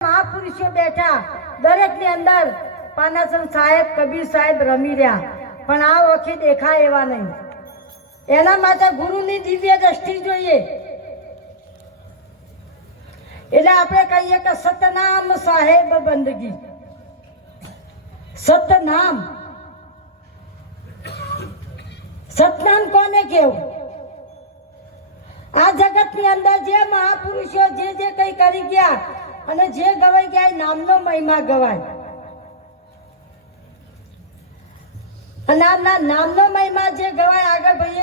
મહાપુરુષો બેઠા. દરેકની અંદર પાનાસન સાહેબ, કબીર સાહેબ રમી રહ્યા. પણ આ વખતે દેખાય એવા નહીં. એના માટે ગુરુની દિવ્ય દ્રષ્ટિ જોઈએ. એટલે આપણે કહીએ કે સતનામ સાહેબ બંદગી. સતનામ. સતનામ કોને કેવું આ જગતની અંદર જે મહાપુરુષો જે જે કઈ કરી ગયા અને જે ગવાઈ ગયા નામનો મહિમા ગવાય. અને આ ના- નામનો મહિમા જે ગવાય, આગળ ભાઈએ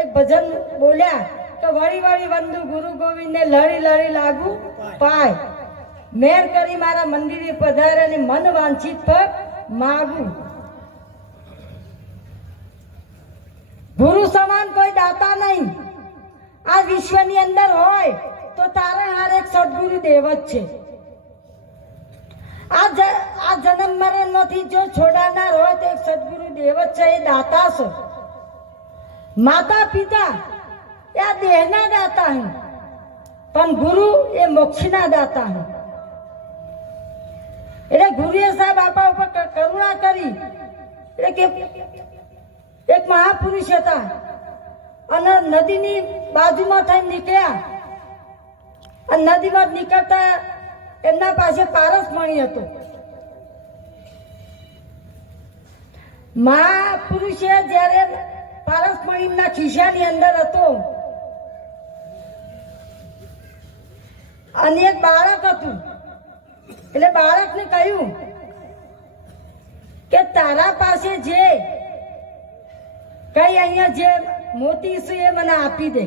એક ભજન બોલ્યા તો વળી વળી વંદુ ગુરુ ગોવિંદને લડી લડી લાગુ પાય. મેર કરી મારા મંદિરે પધારે અને મન વાંછિત પર માગું. ગુરુ સમાન કોઈ દાતા નહીં. આ વિશ્વની અંદર હોય. તો તારણહાર એક સદગુરુ દેવ જ છે. આ જ- આ જન્મ મરણમાંથી જો છોડાનાર હોય તો એક સદગુરુ દેવ જ છે, એ દાતા છે. માતા પિતા એ આ દેહના દાતા હે, પણ ગુરુ એ મોક્ષના દાતા હે. એટલે ગુરુએ સાહેબ આપણા ઉપર કરુણા કરી. એટલે કે એક મહાપુરુષ હતા અને નદીની બાજુમાં થઈને નીકળ્યા. નદીમાં નીકળતા એમના પાસે પારસમણી હતો. મહાપુરુષે જ્યારે એમના ખિસ્સાની અંદર હતો, અને એક બાળક હતું, એટલે બાળકને કહ્યું કે તારા પાસે જે, કઈ અહીંયા જે મોતી છે એ મને આપી દે.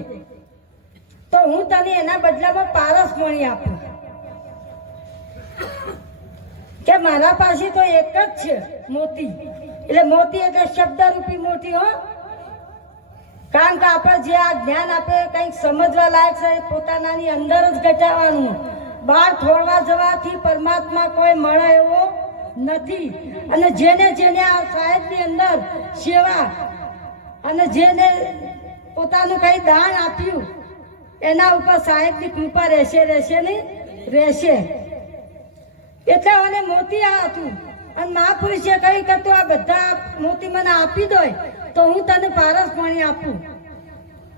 તો હું તને એના બદલામાં પારસ મણી આપું. કે મારા પાસે તો એક જ છે, મોતી. એટલે મોતી એટલે શબ્દરૂપી મોતી, હો. કારણ કે આપણે જે આ જ્ઞાન આપણે કંઈક સમજવા લાયક છે પોતાનાની અંદર જ ઘટાડવાનું બહાર થોડવા જવાથી પરમાત્મા કોઈ મળે એવો નથી. અને જેને જેને આ સાહેબની અંદર સેવા અને જેને પોતાનું કંઈ દાન આપ્યું એના ઉપર સાહેબની કૃપા રહેશે રહેશે ને? રહેશે. એટલે મને મોતી આ હતું. અને મહાપુરુષે કહ્યું કે તું આ બધા મોતી મને આપી દો તો હું તને પારસમણી આપું.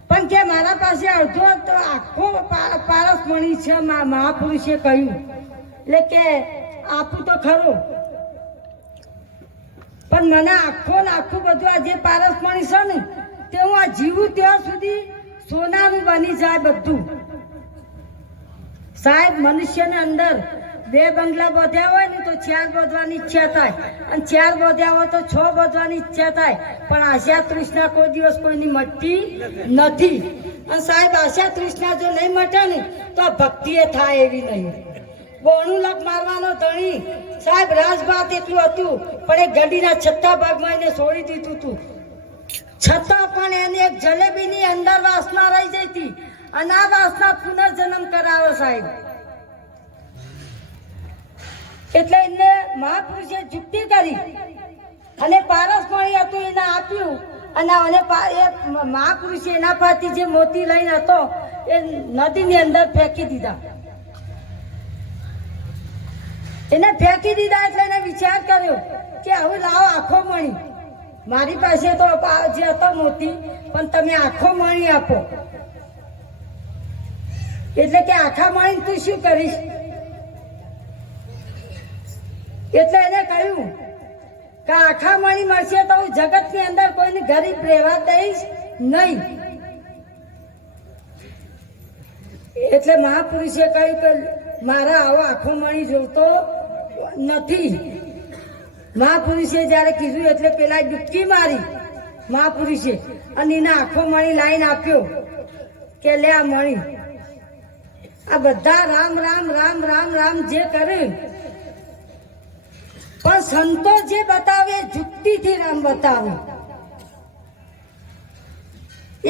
પણ કે મારા પાસે અડધો તો આખો પારસ મણી છે મહાપુરુષે કહ્યું. એટલે કે આપું તો ખરું. પણ મને આખો ને આખું બધું આ જે પારસમણી છે ને, તે હું આ જીવું ત્યાં સુધી સોનાનું બની જાય બધું. સાહેબ, મનુષ્યને અંદર બે બંગલા બોધ્યા હોય ને તો ચાર બોધવાની ઈચ્છા થાય. અને ચાર બોધ્યા હોય તો છ બોધવાની ઈચ્છા થાય. પણ આશા તૃષ્ણા કોઈ દિવસ કોઈની મટતી નથી. અને સાહેબ, આશા તૃષ્ણા જો નહીં મટે ને, તો આ ભક્તિએ થાય એવી નહીં. બોણું લગ મારવાનો ધણી. સાહેબ, રાજભાત એટલું હતું, પણ એ ગડીના છઠ્ઠા ભાગમાં એને છોડી દીધું હતું છતાં પણ એની એક જલેબીની અંદર વાસના રહી જઈ હતી અને આ વાસના પુનર્જન્મ કરાવે સાહેબ. એટલે એને મહાપુરુષે જુક્તિ કરી અને પારસમણી હતું એને આપ્યું અને અને એ મહાપુરુષે એના પાસેથી જે મોતી લઈને હતો એ નદીની અંદર ફેંકી દીધા. એને ફેંકી દીધા એટલે એને વિચાર કર્યો કે હવે લાવો આખો મણી. મારી પાસે તો જે હતો મોતી, પણ તમે આખો મણી આપો. એટલે કે આખા મણી તું શું કરીશ? એટલે એને કહ્યું કે આખા મણી મળશે તો હું જગતની અંદર કોઈને ગરીબ રહેવા દઈશ નહીં. એટલે મહાપુરુષે કહ્યું કે મારા આવો આખો મણી જોતો નથી. મહાપુરુષે જ્યારે કીધું, એટલે પેલા ડૂબકી મારી મહાપુરુષે અને એના આખો મણી લાઈન આપ્યો કે લે આ મણી. આ બધા રામ રામ રામ રામ રામ જે કરે. પણ સંતો જે બતાવે, જુક્તિથી રામ બતાવે.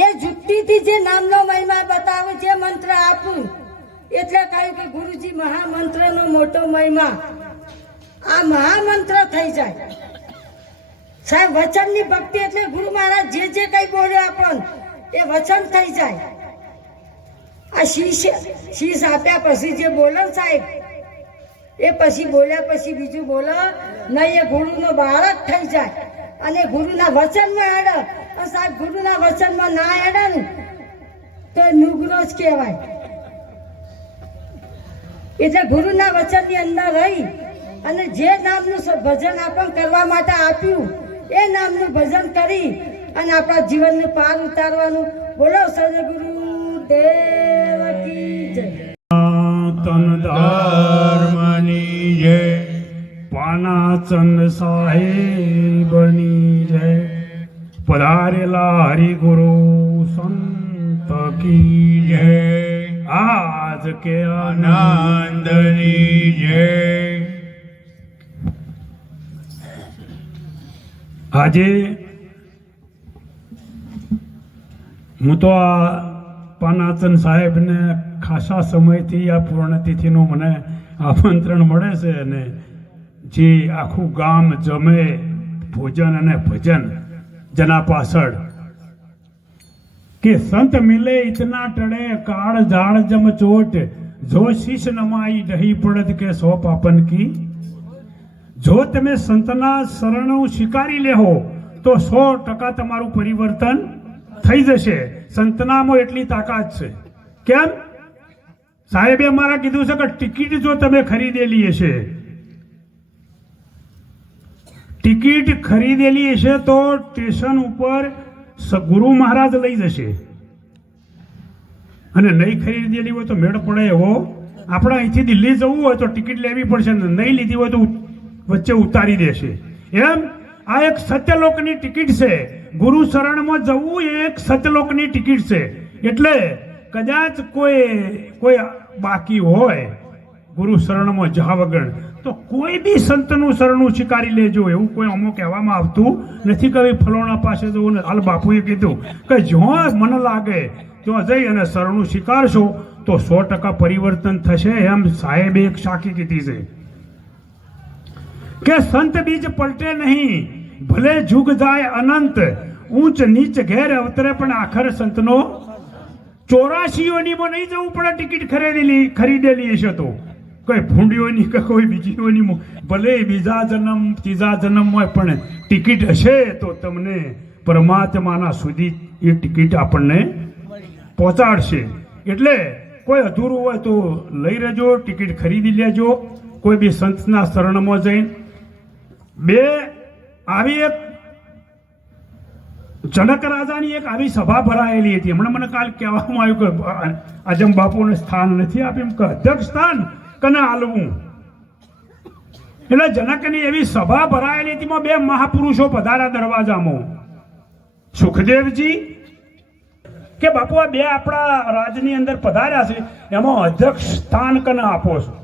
એ જુક્તિથી જે નામનો મહિમા બતાવે, જે મંત્ર આપું એટલે કહ્યું કે ગુરુજી, મહામંત્રનો મોટો મહિમા. આ મહામંત્ર થઈ જાય. સાહેબ, વચનની ભક્તિ એટલે ગુરુ મહારાજ જે જે કઈ બોલ્યો આપણને એ વચન થઈ જાય. આ શીશ શીશ આપ્યા પછી જે બોલો સાહેબ, એ પછી બોલ્યા પછી બીજું બોલો, નહીં, એ ગુરુનો બાળક થઈ જાય. અને ગુરુના વચનમાં હેડે. અને સાહેબ, ગુરુના વચનમાં ના હેડે ને, તો એ નુગરો જ કહેવાય. એટલે ગુરુના વચનની અંદર રહી. અને જે નામનું ભજન આપણને કરવા માટે આપ્યું, એ નામનું ભજન કરી અને આપણા જીવનને પાર ઉતારવાનું. બોલો સદગુરુ દેવ કી જય. તન ધર્મની જય પાનાચંદ સાહેબની જય પધારેલા હરિગુરુ સંત કી જય. આજ કે આનંદની જય આજે હું તો આ પાનાતન સાહેબને ખાસા સમયથી આ પૂર્ણતિથિનું મને આમંત્રણ મળે છે અને જે આખું ગામ જમે ભોજન અને ભજન જેના પાછળ કે સંત મિલે ઇતના ટળે કાળ ઝાડ જમ ચોટ, જો શીશ નમાઈ દહી પડત કે સો પાપન કી? જો તમે સંતના શરણો સ્વીકારી લેહો, તો સો ટકા તમારું પરિવર્તન થઈ જશે. સંતનામાં એટલી તાકાત છે. કેમ? સાહેબે અમારા કીધું છે કે ટિકિટ જો તમે ખરીદેલી હશે, ટિકિટ ખરીદેલી હશે તો સ્ટેશન ઉપર ગુરુ મહારાજ લઈ જશે. અને નહીં ખરીદેલી હોય તો મેળ પડે એવો. આપણે અહીંથી દિલ્હી જવું હોય તો ટિકિટ લેવી પડશે નહીં લીધી હોય તો વચ્ચે ઉતારી દેશે. એમ આ એક સત્યલોકની ટિકિટ છે. ગુરુ શરણમાં જવું એ એક સત્યલોકની ટિકિટ છે. એટલે કદાચ કોઈ કોઈ બાકી હોય ગુરુ શરણમાં જા વગર, તો કોઈ બી સંતનું શરણું સ્વીકારી લેજો. એવું કોઈ અમુક કહેવામાં આવતું નથી કે ફલોણા પાસે જવું ને હાલ બાપુએ કીધું કે જો મને લાગે ત્યાં જઈ અને શરણું સ્વીકારશો તો સો ટકા પરિવર્તન થશે એમ સાહેબે એક સાખી કીધી છે. કે સંત બીજ પલટે નહીં, ભલે જુગ જાય અનંત, ઊંચ નીચ ઘેર અવતરે પણ આખર સંતનો. ચોરાશીઓની માં નહીં જવું પડે ટિકિટ ખરીદેલી ખરીદેલી હશે તો. કોઈ ભૂંડીઓની કે કોઈ બીજીઓની ભલે બીજા જન્મ, ત્રીજા જન્મ હોય પણ ટિકિટ હશે તો તમને પરમાત્માના સુધી એ ટિકિટ આપણને પહોંચાડશે. એટલે કોઈ અધૂરું હોય તો લઈ રહેજો, ટિકિટ ખરીદી લેજો. કોઈ બી સંતના શરણમાં જઈને બે, આવી એક જનક રાજાની એક આવી સભા ભરાયેલી હતી. હમણાં મને કાલ કહેવામાં આવ્યું કે આજમ બાપુને સ્થાન નથી આપ્યું. કે, અધ્યક્ષ સ્થાન કને આલવું? એટલે જનકની એવી સભા ભરાયેલી હતી. બે મહાપુરુષો પધાર્યા દરવાજામાં. સુખદેવજી કે, બાપુ, આ બે આપણા રાજની અંદર પધાર્યા છે. એમાં અધ્યક્ષ સ્થાન કને આપો છો?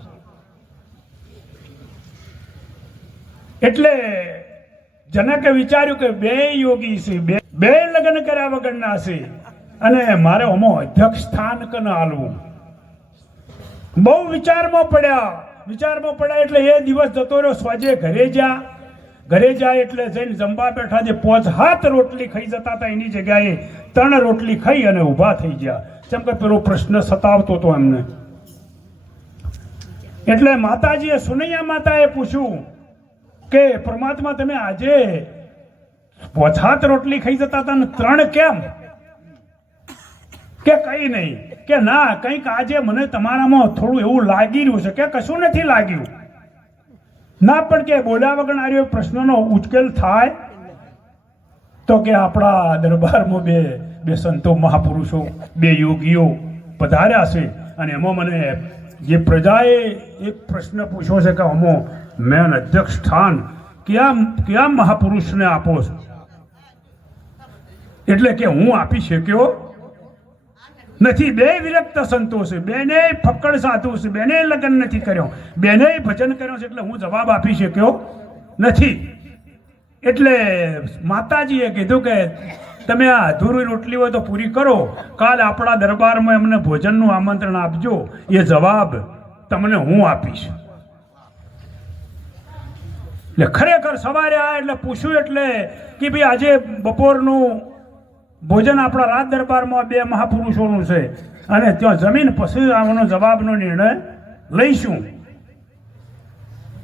એટલે જનકે વિચાર્યું કે બે યોગી છે, બે બે લગ્ન કર્યા વગરના છે. અને મારે ઓમો અધ્યક્ષ સ્થાન કન આલવું. બહુ વિચારમાં પડ્યા. વિચારમાં પડ્યા એટલે એ દિવસ જતો રહ્યો, સ્વજે ઘરે જ્યાં. ઘરે જાય એટલે જઈને જમવા બેઠા જે પોચ હાથ રોટલી ખાઈ જતા હતા, એની જગ્યાએ ત્રણ રોટલી ખાઈ અને ઊભા થઈ ગયા જેમ કે પેલો પ્રશ્ન સતાવતો હતો એમને. એટલે માતાજીએ સુનૈયા માતાએ પૂછ્યું કે પરમાત્મા તમે આજે પોછાત રોટલી ખાઈ જતા હતા ને ત્રણ કેમ? કે કઈ નહીં. કે ના, કંઈક આજે મને તમારામાં થોડું એવું લાગી રહ્યું છે. કે કશું નથી લાગ્યું? ના, પણ કે બોલ્યા વગર આર્યો પ્રશ્નનો ઉકેલ થાય? તો કે આપણા દરબારમાં બે બે સંતો મહાપુરુષો, બે યોગીઓ પધાર્યા છે. અને એમાં મને જે પ્રજાએ એક પ્રશ્ન પૂછ્યો છે કે અમો મેં અધ્યક્ષ સ્થાન કયા કયા મહાપુરુષને આપો છો? એટલે કે હું આપી શક્યો નથી. બે વિરક્ત સંતો છે, બેને ફક્કડ સાધુ છે, બેને લગ્ન નથી કર્યો. બેને ભજન કર્યો છે એટલે હું જવાબ આપી શક્યો નથી. એટલે માતાજીએ કીધું કે તમે આ અધૂરી રોટલી હોય તો પૂરી કરો. કાલ આપણા દરબારમાં એમને ભોજનનું આમંત્રણ આપજો. એ જવાબ તમને હું આપીશ. એટલે ખરેખર સવારે આ એટલે પૂછ્યું એટલે કે ભાઈ આજે બપોરનું ભોજન આપણા રાજ દરબારમાં બે મહાપુરુષોનું છે. અને ત્યાં જમીન પછી આવવાનો જવાબનો નિર્ણય લઈશું.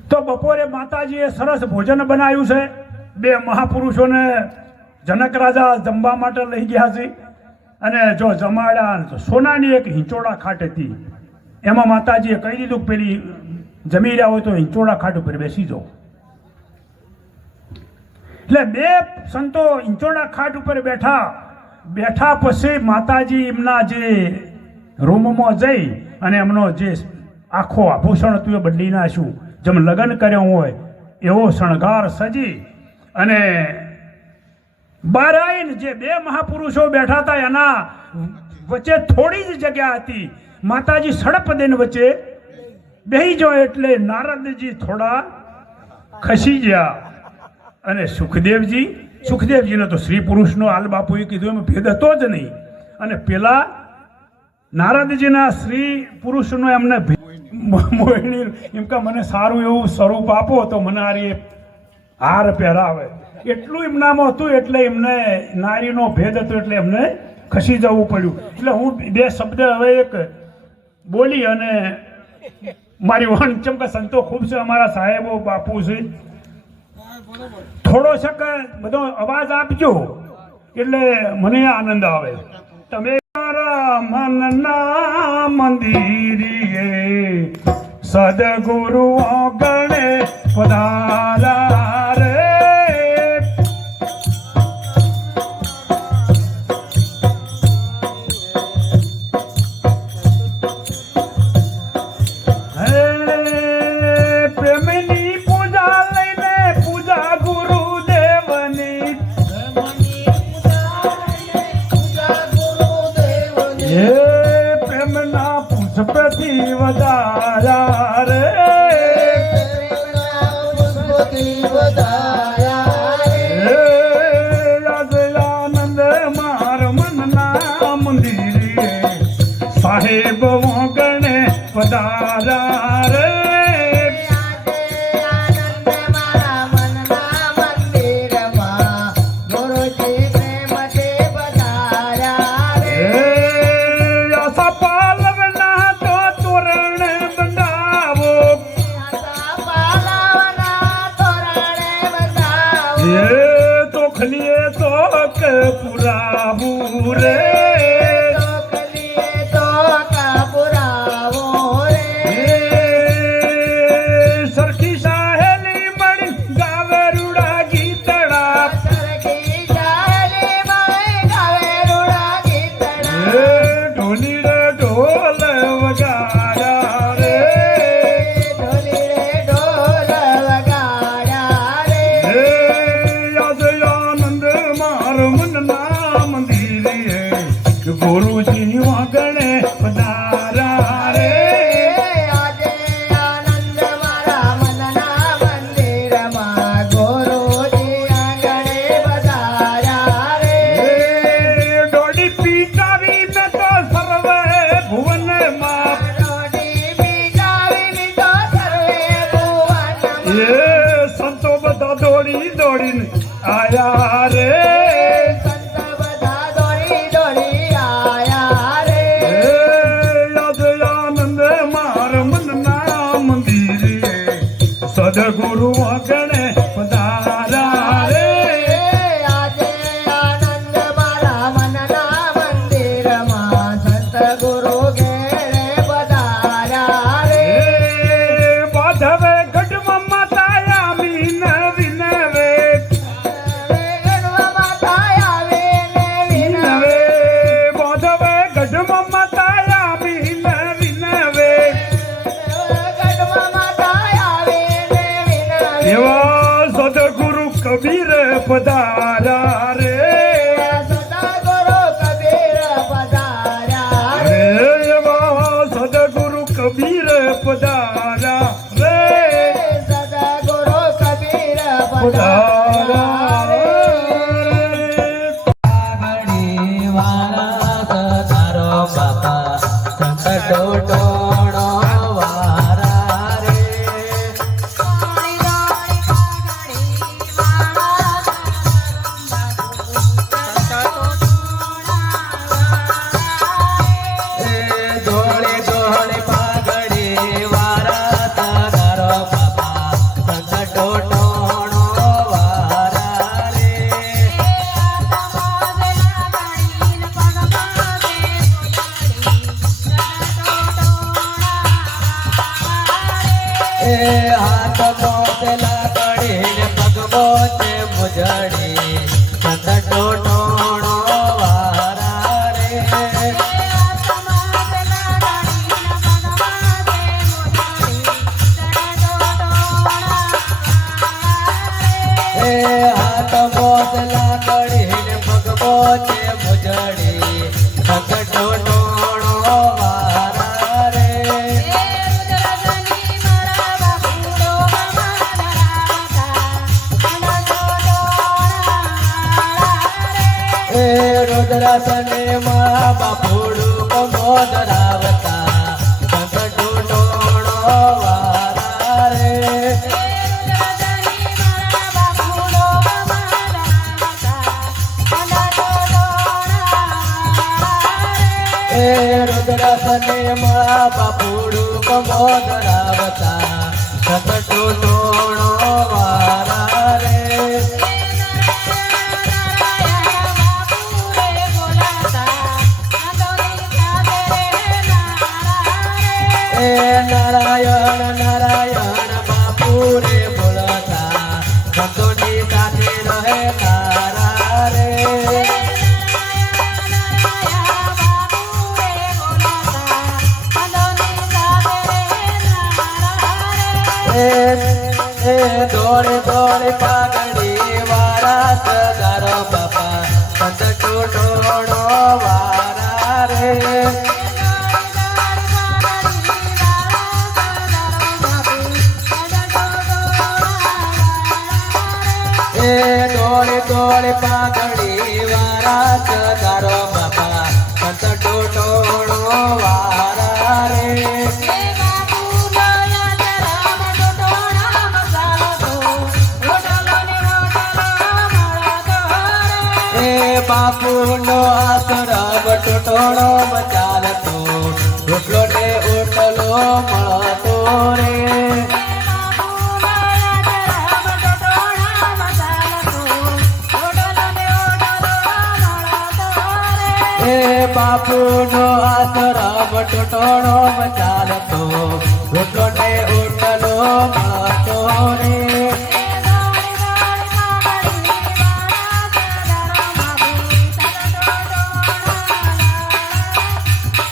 તો બપોરે માતાજીએ સરસ ભોજન બનાવ્યું છે. બે મહાપુરુષોને જનક રાજા જમવા માટે લઈ ગયા છે. અને જો જમાડ્યા સોનાની એક હિંચોડા ખાટ હતી. એમાં માતાજીએ કહી દીધું પેલી જમી રહ્યા હોય તો હિંચોડા ખાટ ઉપર બેસી જાઓ. એટલે બે સંતો ઇંચોડા ખાટ ઉપર બેઠા. બેઠા પછી માતાજી એમના જે રૂમમાં જઈ અને એમનો જે આખો આભૂષણ હતું એ બદલી નાખ્યું. જેમ લગ્ન કર્યો હોય, એવો શણગાર સજી અને બારાઈન જે બે મહાપુરુષો બેઠા હતા, એના વચ્ચે થોડી જ જગ્યા હતી. માતાજી સડપદેન વચ્ચે બેહી જો એટલે નારદજી થોડા ખસી ગયા. અને સુખદેવજી, સુખદેવજીને તો શ્રી પુરુષનો હાલ બાપુએ કીધું, એમાં ભેદ હતો જ નહીં. અને પેલા નારદજીના સ્ત્રી પુરુષનો એમને મોહિણી એમ કે મને સારું એવું સ્વરૂપ આપો તો મને હારી હાર પહેરાવે. એટલું એમનામાં હતું એટલે એમને નારીનો ભેદ હતો એટલે એમને ખસી જવું પડ્યું. એટલે હું બે શબ્દ હવે એક બોલી અને મારી વન ચમકે સંતો ખૂબ છે અમારા સાહેબો, બાપુ છે થોડો શક બધો અવાજ આપજો. એટલે મને આનંદ આવે. તમે મનના મંદિરે સદગુરુ ગણે પધારા હાથ મોતલા કડીને રુદ્રાસને મા બાપુડું કમો ધરાવતા સંકટો ટોણો વારા રે એ રુદ્રાસને માં બાપુડું કમો ધરાવતા સંકટો ટોણો વારા દોડે દોડે પાગડી વાળા સદારો બાપા. સંત ટોટોણો વારા બાપુનો આશ્રમ ટોટોળો બચાલતો રોટલો ને ઓટલો મળતો રે. એ બાપુનો આશ્રમ ટોટોળો બચાલતો રોટલો ને ઓટલો મળતો રે.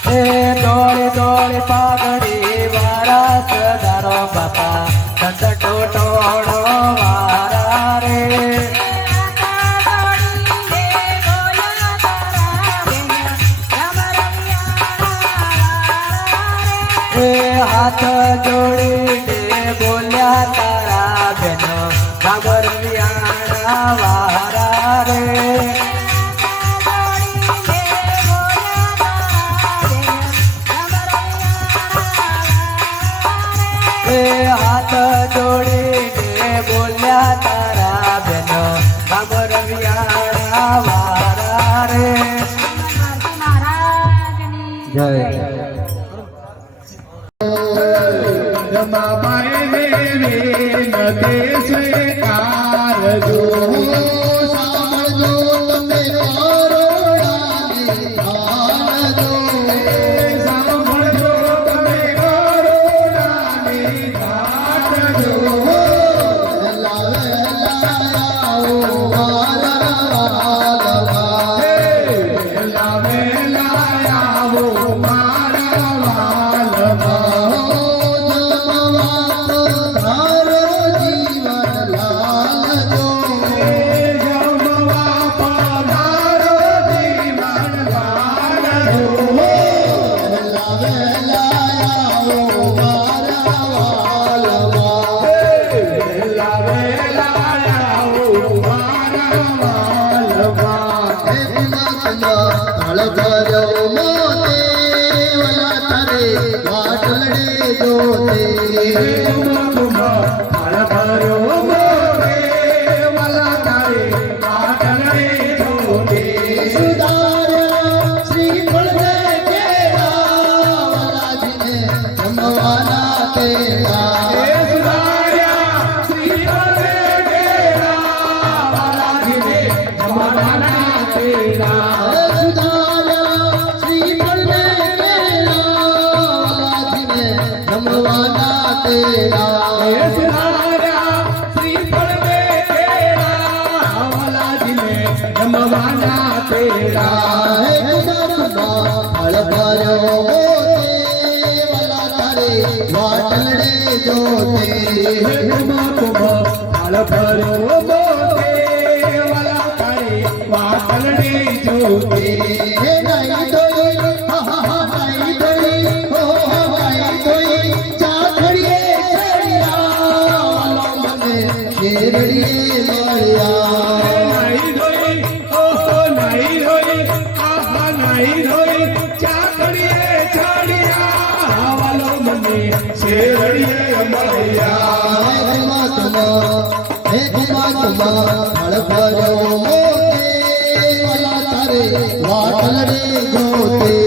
એ દોડે દોડે પાઘડી વારા સદારો બાપા સંત ટોટોળો દેવી નદે સ્વીકારજો સાંભળજો વાટડે દોતે ભગવાના તેરા રમવાના તેરા હળભરો વાટડે જોતે હળભરો જોતે વાટલ રે ગોતે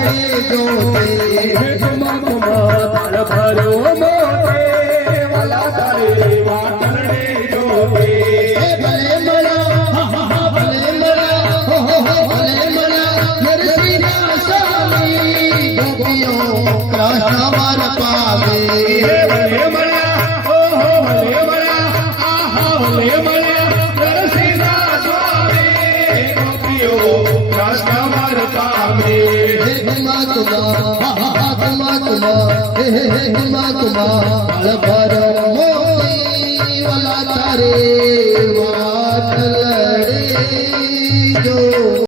જોતે ભરો મોતે વાલા હે હિમા કુમાર ભર